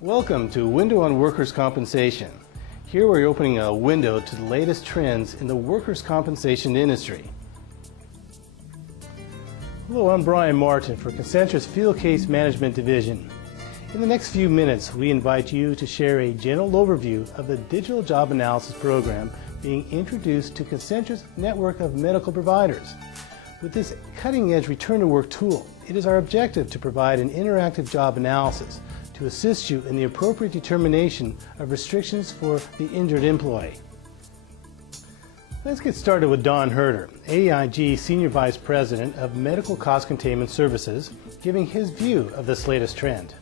Welcome to Window on Workers' Compensation. Here we're opening a window to the latest trends in the workers' compensation industry. Hello, I'm Brian Martin for Concentra's Field Case Management Division. In the next few minutes, we invite you to share a general overview of the digital job analysis program being introduced to Concentra's network of medical providers. With this cutting-edge return-to-work tool, it is our objective to provide an interactive job analysis to assist you in the appropriate determination of restrictions for the injured employee. Let's get started with Don Herter, AIG Senior Vice President of Medical Cost Containment Services, giving his view of this latest trend.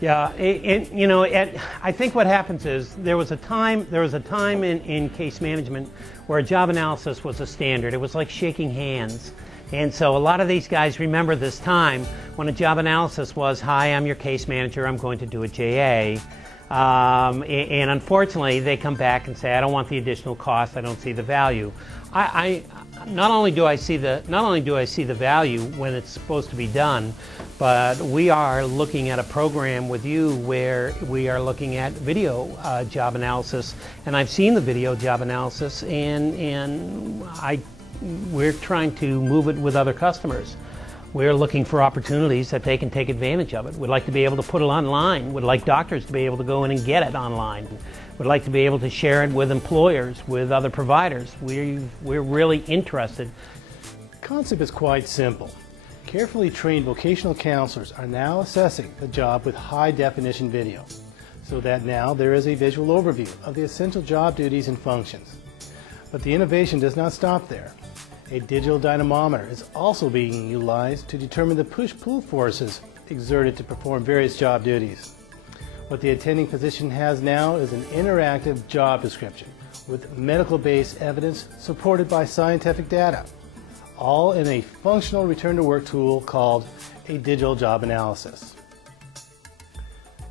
Yeah, I think what happens is there was a time in case management where a job analysis was a standard. It was like shaking hands. And so a lot of these guys remember this time when a job analysis was, hi, I'm your case manager, I'm going to do a JA. And unfortunately, they come back and say, I don't want the additional cost, I don't see the value. Not only do I see the value when it's supposed to be done, but we are looking at a program with you where we are looking at video job analysis, and I've seen the video job analysis, and we're trying to move it with other customers. We're looking for opportunities that they can take advantage of it. We'd like to be able to put it online. We'd like doctors to be able to go in and get it online. We'd like to be able to share it with employers, with other providers. We're really interested. The concept is quite simple. Carefully trained vocational counselors are now assessing the job with high-definition video, so that now there is a visual overview of the essential job duties and functions. But the innovation does not stop there. A digital dynamometer is also being utilized to determine the push-pull forces exerted to perform various job duties. What the attending physician has now is an interactive job description with medical-based evidence supported by scientific data, all in a functional return-to-work tool called a digital job analysis.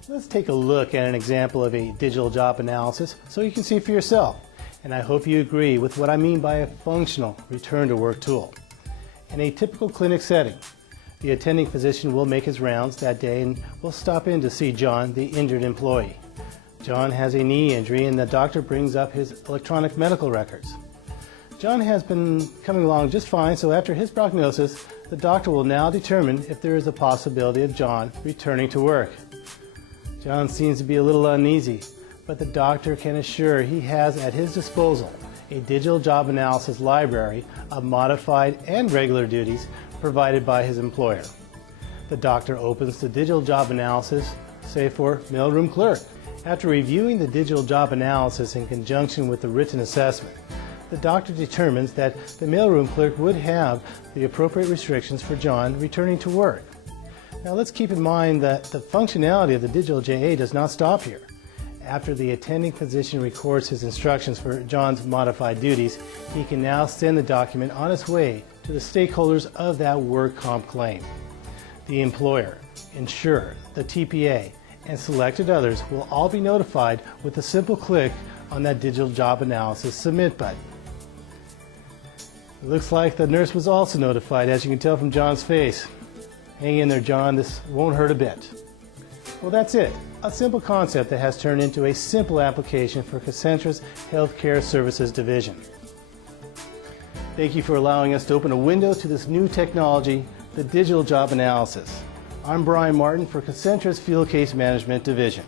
Let's take a look at an example of a digital job analysis so you can see for yourself. And I hope you agree with what I mean by a functional return-to-work tool. In a typical clinic setting, the attending physician will make his rounds that day and will stop in to see John, the injured employee. John has a knee injury and the doctor brings up his electronic medical records. John has been coming along just fine, so after his prognosis, the doctor will now determine if there is a possibility of John returning to work. John seems to be a little uneasy, but the doctor can assure he has at his disposal a digital job analysis library of modified and regular duties provided by his employer. The doctor opens the digital job analysis, say for mailroom clerk. After reviewing the digital job analysis in conjunction with the written assessment, the doctor determines that the mailroom clerk would have the appropriate restrictions for John returning to work. Now let's keep in mind that the functionality of the digital JA does not stop here. After the attending physician records his instructions for John's modified duties, he can now send the document on its way to the stakeholders of that work comp claim. The employer, insurer, the TPA, and selected others will all be notified with a simple click on that digital job analysis submit button. It looks like the nurse was also notified, as you can tell from John's face. Hang in there, John, this won't hurt a bit. Well, that's it. A simple concept that has turned into a simple application for Concentra's Healthcare Services Division. Thank you for allowing us to open a window to this new technology, the digital job analysis. I'm Brian Martin for Concentra's Field Case Management Division.